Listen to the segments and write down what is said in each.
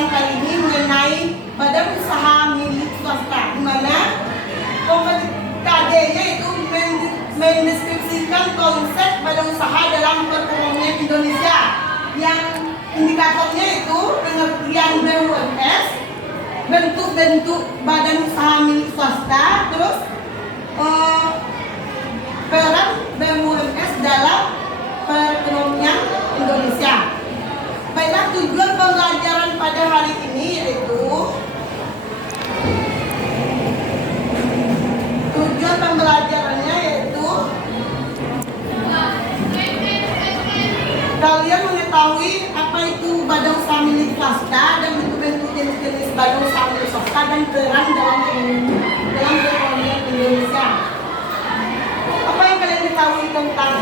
pelajaran kali ini mengenai badan usaha milik swasta, di mana KD-nya itu mendeskripsikan konsep badan usaha dalam perekonomian Indonesia, yang indikatornya itu pengertian BUMS, bentuk-bentuk badan usaha milik swasta, terus peran BUMS dalam perekonomian Indonesia. Baiklah, tujuan pembelajaran pada hari ini yaitu kalian mengetahui apa itu badan usaha milik swasta dan bentuk-bentuk jenis-jenis badan usaha milik swasta dan peran dalam perekonomian Indonesia. Apa yang kalian ketahui tentang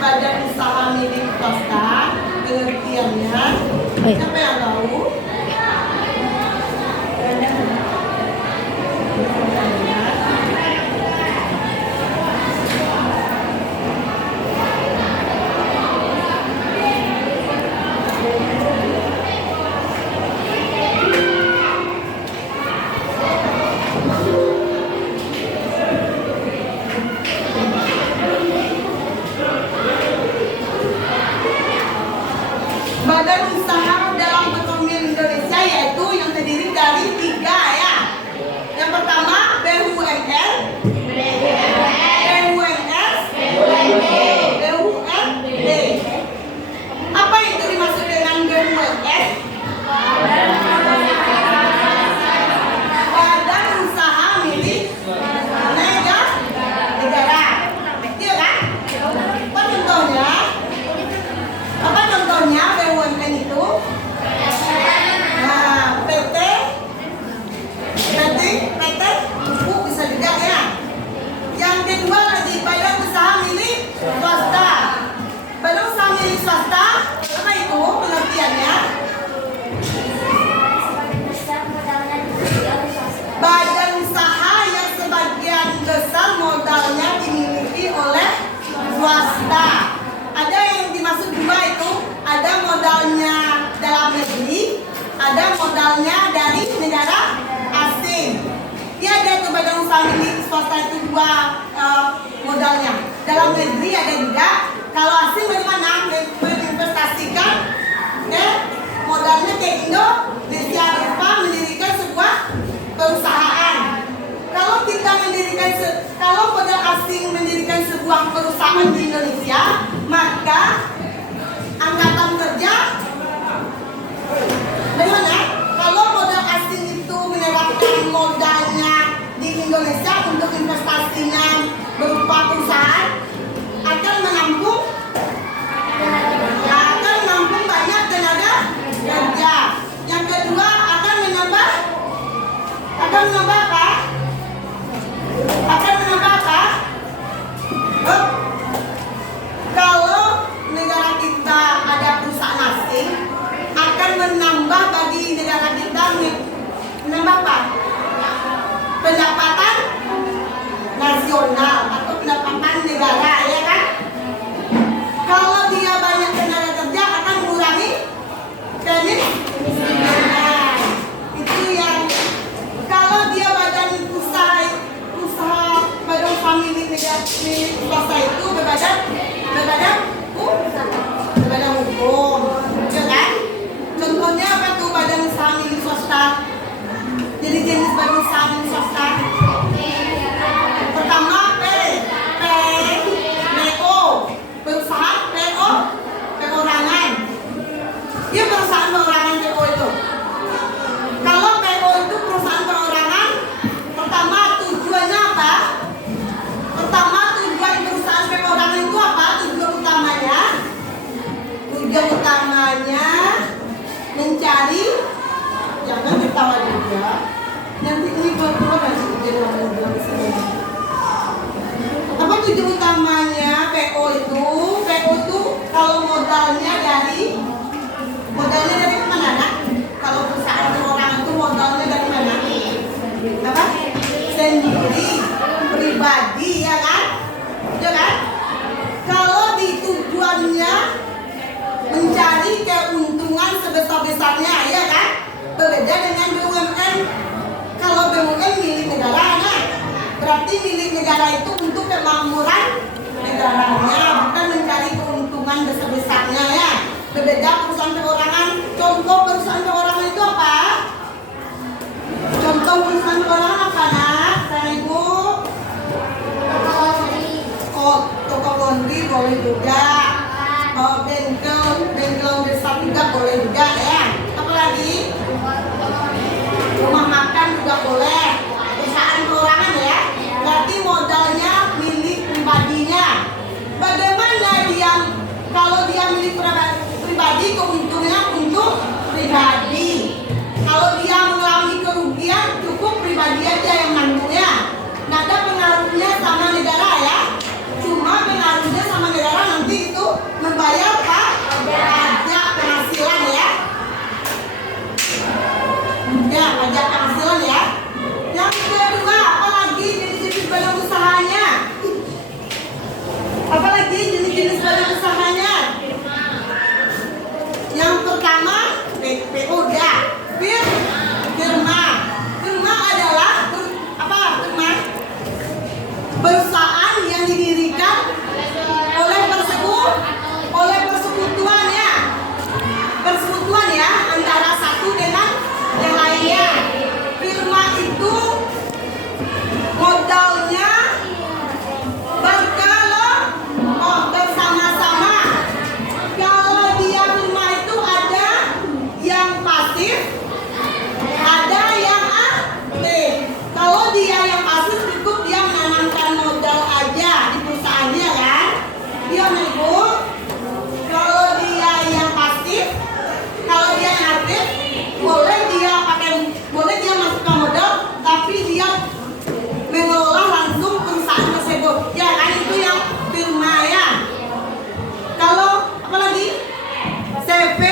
badan usaha milik swasta, pengertiannya? Siapa yang tahu? Badan usaha dalam perekonomian Indonesia yaitu yang terdiri dari 3 ya. Yang pertama BUMN, BUMS, BUMD. Apa itu dimaksud dengan BUMS? Badan usaha milik negara. Iya kan? Apa contohnya? BUMN itu? Nah, PT Pupuk bisa juga ya. Yang kedua lagi badan usaha milik swasta. Badan usaha milik swasta apa itu pengertiannya? Badan usaha yang sebagian besar modalnya dimiliki oleh swasta. Ada yang dimaksud dua itu, ada modalnya dalam negeri, ada modalnya dari negara asing. Ya, ada itu badan usaha milik swasta itu dua modalnya. Dalam negeri ada juga. Kalau asing bagaimana? Berinvestasikan modalnya ke Indonesia berupa mendirikan sebuah perusahaan. Kalau kita kalau modal asing mendirikan sebuah perusahaan di Indonesia, maka angkatan kerja bagaimana? Kalau modal asing itu menyerahkan modalnya di Indonesia untuk investasinya berupa perusahaan, akan menampung banyak tenaga kerja. Yang kedua akan menambah apa? Kalau negara kita ada perusahaan asing, akan menambah bagi negara kita menambah apa? Pendapatan nasional atau pendapatan negara, ya kan? Kalau dia banyak tenaga kerja akan mengurangi kemiskinan. Itu yang kalau dia badan usaha badan usaha milik swasta itu berbadan hukum, ya kan? Contohnya apa tuh badan usaha milik swasta? Jadi jenis badan usaha milik swasta. Pertama PO, perusahaan perorangan. Ya, perusahaan perorangan PO itu. Kalau PO itu perusahaan perorangan, pertama tujuannya apa? Tujuan perusahaan perorangan itu apa? Tujuan utamanya mencari, jangan ketawa juga. Nanti ini keluar dari tujuan apa tujuan utamanya PO itu? PO itu kalau modalnya dari mana? Nak? Kalau perusahaan perorangan itu modalnya dari mana? Apa? Sendiri, pribadi, ya kan? Ya kan? Kalau di tujuannya mencari keuntungan sebesar-besarnya, ya kan? Berarti milik negara itu untuk kemakmuran negaranya, bukan mencari keuntungan besar-besarnya ya. Berbeda perusahaan perorangan. Contoh perusahaan perorangan itu apa? Contoh perusahaan perorangan apa nak? Saya ibu. Oh, toko laundry boleh juga. Oh, bengkel besar juga boleh juga ya. Apa lagi? Rumah makan juga boleh. Perusahaan perorangan ya. Berarti modalnya milik pribadinya. Bagaimana dia kalau dia milik pribadi, keuntungannya untuk pribadi. Kalau dia mengalami kerugian, cukup pribadi aja yang nanggung ya. Nggak ada pengaruhnya sama negara ya. Cuma pengaruhnya sama negara nanti itu membayar pajak penghasilan ya. Ya, pajak penghasilan ya. Yang kedua, apalagi jenis-jenis badan usahanya? Apalagi jenis-jenis badan usahanya? Yang pertama, PO ya. Firma. Firma adalah apa? Firma perusahaan yang didirikan oleh persekutuan ya. Persekutuan ya antara satu dengan yang lainnya. Firma itu modalnya bersama-sama. Kalau dia firma itu ada yang pasif, ada yang aktif. Kalau dia yang pasif cukup dia menanamkan modal aja di perusahaannya kan. Dia ibu. Kalau dia yang pasif, kalau dia yang aktif, boleh dia masukkan modal, tapi dia mengelola langsung perusahaan tersebut. Ya kan itu yang firma ya. Kalau apa lagi? CV.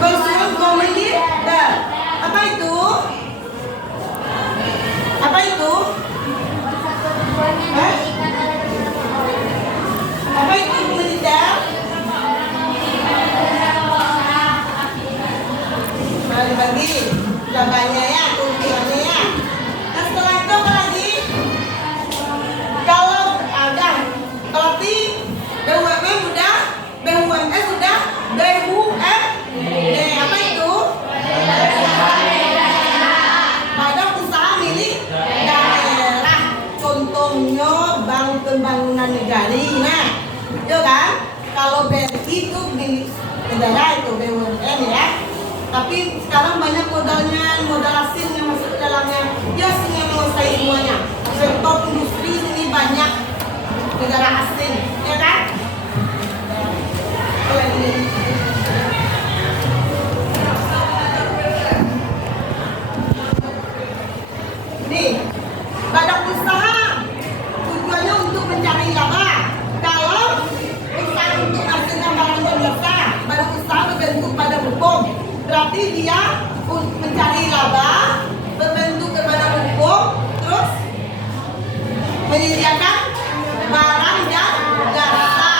Personal Communicator. Apa itu? Apa itu? Apa itu komunitas? Bagi jabanya ya, keuntungannya ya. Nah setelah itu apa lagi? Kalau ada, berarti BUMN sudah, BUMS sudah, BUMD apa itu? Badan usaha milik daerah. Contohnya Bank Pembangunan Negara. Nah, itu kan? Kalau BRI itu milik negara itu BUMN ya. Tapi sekarang banyak modal asing yang masuk ke dalamnya. Dia yang menguasai semuanya. Sektor industri ini banyak negara asing, ya kan? Ini badan usaha tujuannya untuk mencari laba. Kalau usaha untuk menghasilkan barang dan jasa, badan usaha berbentuk badan hukum. Berarti dia mencari laba, berbentuk kepada hukum, terus menyediakan barang dan jasa.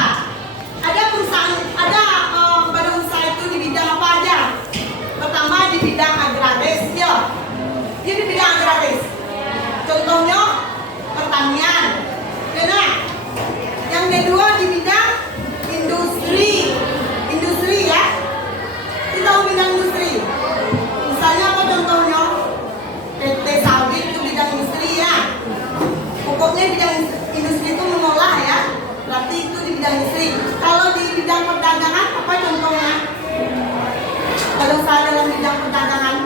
Ada perusahaan, ada badan usaha itu di bidang apa aja? Pertama di bidang agraris ya. Dia di bidang agraris. Contohnya pertanian. Benar. Yang kedua di bidang industri. Industri ya. Kita tahu bidang industri. Misalnya apa contohnya? PT sawit itu bidang industri ya. Pokoknya bidang industri itu mengolah ya. Berarti itu di bidang industri. Kalau di bidang perdagangan apa contohnya? Kalau saya dalam bidang perdagangan,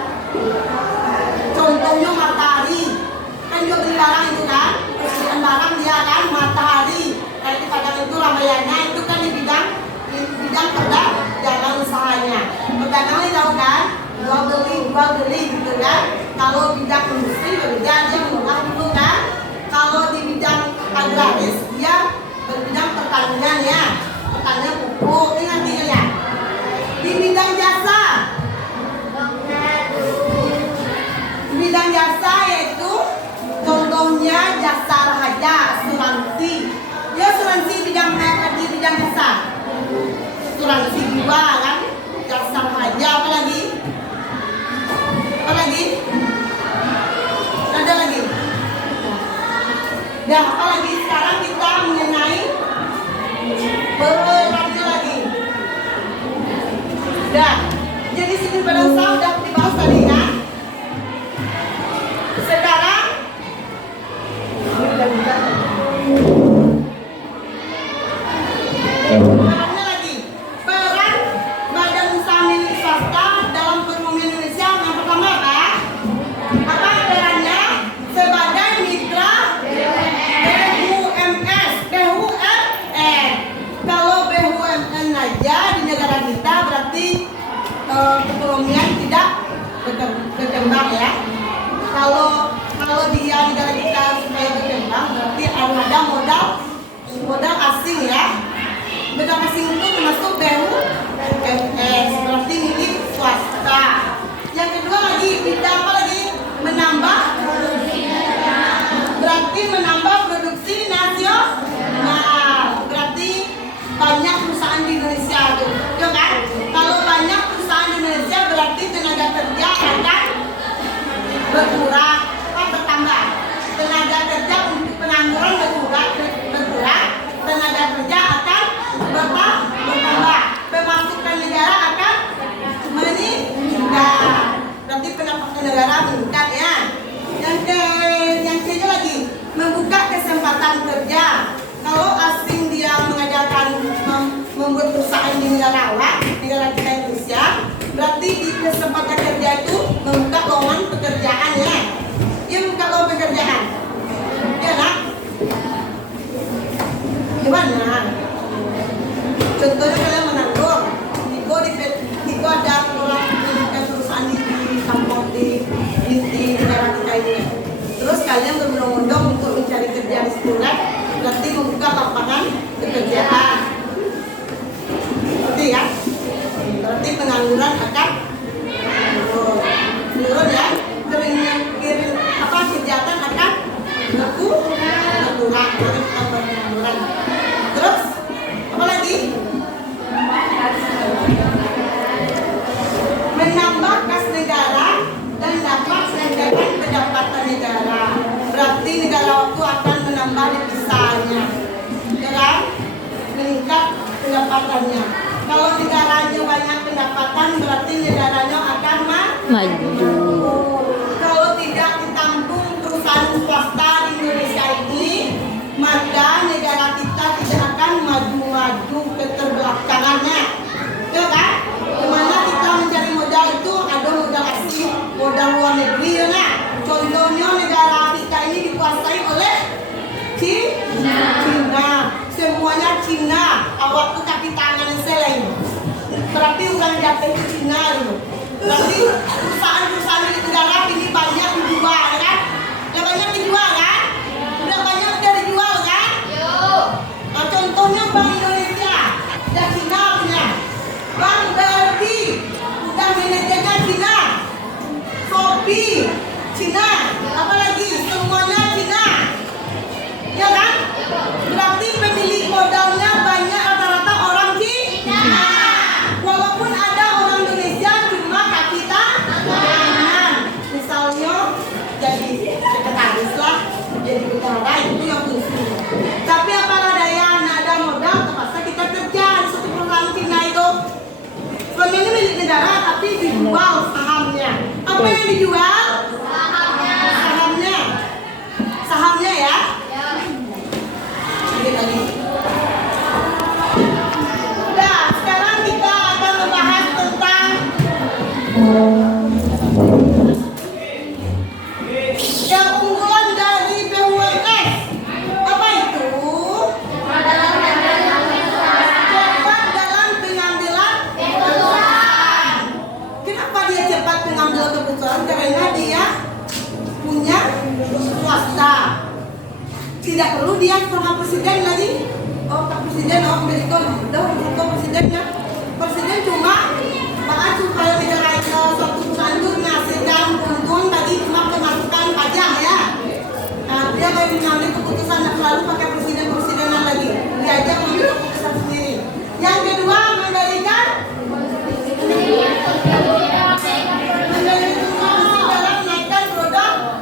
contohnya Matahari. Kan jual beli barang itu kan, persediaan barang dia kan Matahari. Kayak di Padang itu Ramayana itu kan di bidang perdagangan usahanya. Perdagangan tahu kan, jual beli gitu kan. Kalau bidang industri berbeda dia mengolah dulu kan. Kalau di bidang agraris dia berbidang pertanian ya, pertanian pupuk ini nantinya ya. Di bidang jasa, bidang jasa yaitu contohnya jasa raja, asuransi. Ya asuransi bidang jasa, asuransi jiwa kan, jasa raja apa lagi? Apa lagi? Ada lagi? ada modal asing ya. Modal asing itu termasuk BUMS, berarti milik swasta. Yang kedua lagi, kita apa lagi? Menambah produksi nasional. Berarti banyak perusahaan di Indonesia tuh, ya kan? Kalau banyak perusahaan di Indonesia berarti tenaga kerja akan berkurang atau bertambah. Tenaga kerja untuk pengangguran berkurang, tenaga kerja akan bertambah. Pemasukan negara akan meningkat. Berarti pendapatan negara meningkat ya. Yang ketiga lagi, membuka kesempatan kerja. Kalau asing dia mengadakan membuat perusahaan di negara kita Indonesia, berarti di kesempatan kerja itu membuka lowongan pekerjaan ya. Dia membuka lowongan pekerjaan. Ya nak? Gimana? Contohnya kalian menganggur, Niko ada orang perusahaan di kampung di negara kita ini. Terus kalian berbondong-bondong untuk mencari kerja di sekolah, berarti membuka lapangan pekerjaan. Berarti ya? Berarti pengangguran akan menurun ya. Kegiatan akan berkurang. Terus apa lagi? Menambah kas negara dan dapat meningkatkan pendapatan negara. Berarti negara waktu akan menambah devisanya, kan? Meningkat pendapatannya. Kalau negaranya banyak pendapatan, berarti negaranya akan maju. Kalau tidak ditampung perusahaan swasta di Indonesia ini, maka negara kita tidak akan maju keterbelakangannya, ya kan? Dimana kita mencari modal itu ada modal asing, modal luar negeri ya nah. Contohnya negara kita ini dikuasai oleh Cina. Semuanya Cina. Awak tuh kaki tangan selain. Berarti orang jatuh itu Cina itu. Berarti perusahaan di negara ini banyak dijual kan? Udah banyak dijual kan? Udah banyak dijual kan? Nah, contohnya Bank Indonesia, dan Cina punya. Bank BRI, dan manajernya Cina. Shopee, Cina. Apalagi semuanya Cina. Ya kan? Berarti pemilik modalnya banyak rata-rata orang Cina. Walaupun ada orang Indonesia cuma kaki tangan. Misalnya jadi sekretaris lah, jadi bendahara itu yang fungsi. Tapi apalah daya, nggak ada modal, terpaksa kita kerja di suatu perusahaan Cina itu. Selama ini milik negara tapi dijual sahamnya. Apa yang dijual? Sahamnya ya. Lagi. Nah, sekarang kita akan membahas tentang yang unggulan dari BUMS. Apa itu? Cepat dalam pengambilan keputusan. Kenapa dia cepat pengambilan keputusan? Karena dia punya swasta. Tidak perlu dia sama presiden lagi. Oh, Pak Presiden, presidennya. Presiden cuma bahkan supaya negara suatu perusahaan itu menghasilkan untung tadi cuma pemasukan pajak ya. Nah, dia mau mengambil keputusan tidak selalu pakai presidenan lagi. Dia aja mengambil keputusan sendiri. Yang kedua, memberikan dalam menaikkan produk.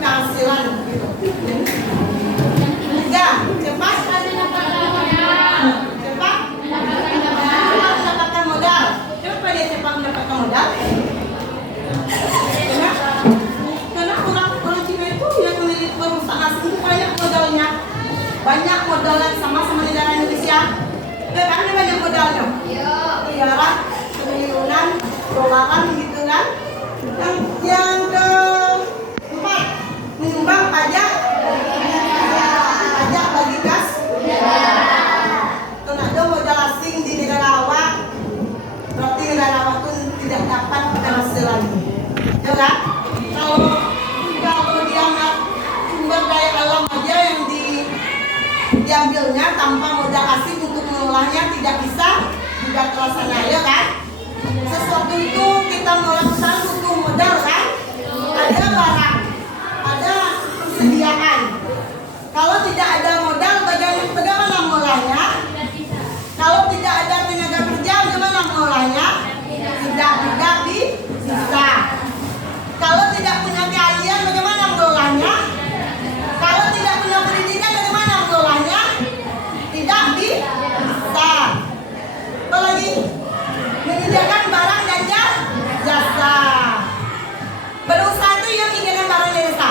Penghasilan gitu. Ya, cepat mendapatkan modal. Kenapa dia cepat mendapatkan modal? Karena orang Cina itu yang memiliki perusahaan asing itu banyak modalnya. Banyak modalnya sama negara Indonesia. Kan dia banyak modalnya. Miliaran, triliunan, dolaran gitu kan. Yang keempat, menyumbang pajak bagi kas. Kalau ada modal asing di negara awak, berarti negara awak pun tidak dapat penghasilan. Ya kan? Kalau dia diambilnya tanpa modal asing untuk mengolahnya tidak bisa juga terlaksana, ya kan? Sesuatu itu kita melakukan butuh modal kan? Ada barang, ada persediaan. Kalau tidak ada modal, bagaimana mengolahnya? Kalau tidak ada tenaga kerja, bagaimana mengolahnya? Tidak bisa. Kalau tidak punya keahlian, bagaimana mengolahnya? Kalau tidak punya pendidikan, bagaimana mengolahnya? Tidak bisa. Apalagi menyediakan barang dan jasa. Berusaha itu yang menyediakan barang dan jasa.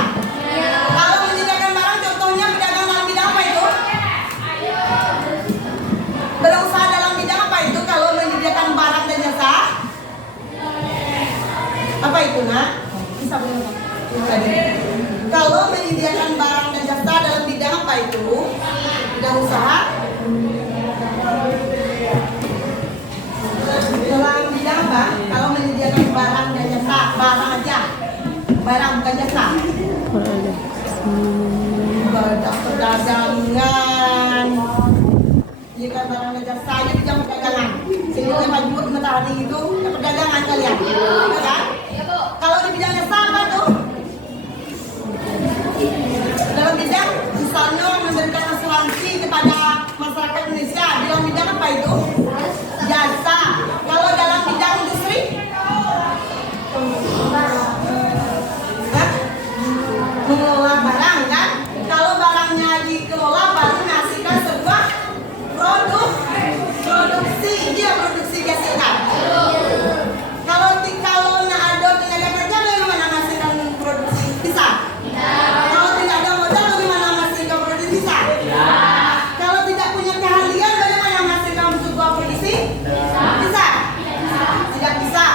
Kalau menyediakan barang, contohnya pedagang dalam bidang apa itu? Berusaha dalam bidang apa itu kalau menyediakan barang dan jasa? Apa itu, nak? Bisa belum? Kalau menyediakan barang dan jasa dalam bidang apa itu? Bidang usaha? Dalam bidang apa? Kalau menyediakan barang dan jasa, barang aja. Barang bukan jasa. Perdagangan. Menyediakan barang dan jasa aja di jam perdagangan. Sehingga maju ke matahari itu perdagangan kalian. Ya kan? Kalau di bidang jasa apa tuh? Dalam bidang misalnya memberikan asuransi kepada masyarakat Indonesia, dalam bidang apa itu? Jasa. Kalau dalam bidang industri? Mengelola barang kan? Kalau barangnya dikelola baru menghasilkan sebuah produksi. Dia produksi gesekan. Kalau ada tenaga kerja, bagaimana menghasilkan produksi? Bisa. Kalau tidak ada modal, bagaimana menghasilkan produksi? Bisa. Kalau tidak punya keahlian, bagaimana menghasilkan sebuah produksi? Bisa. Tidak bisa.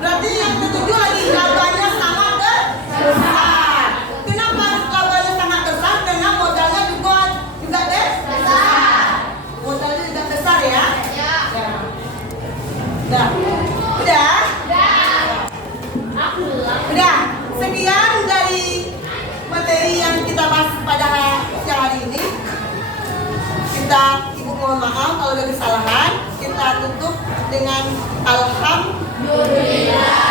Berarti yang ketujuh lagi, labanya sangat besar. Kenapa labanya sangat besar? Karena modalnya juga besar. Modalnya juga besar ya? Ya. Udah. Sekian dari materi yang kita bahas pada siang hari ini. Ibu mohon maaf kalau ada kesalahan. Kita tutup dengan alhamdulillah.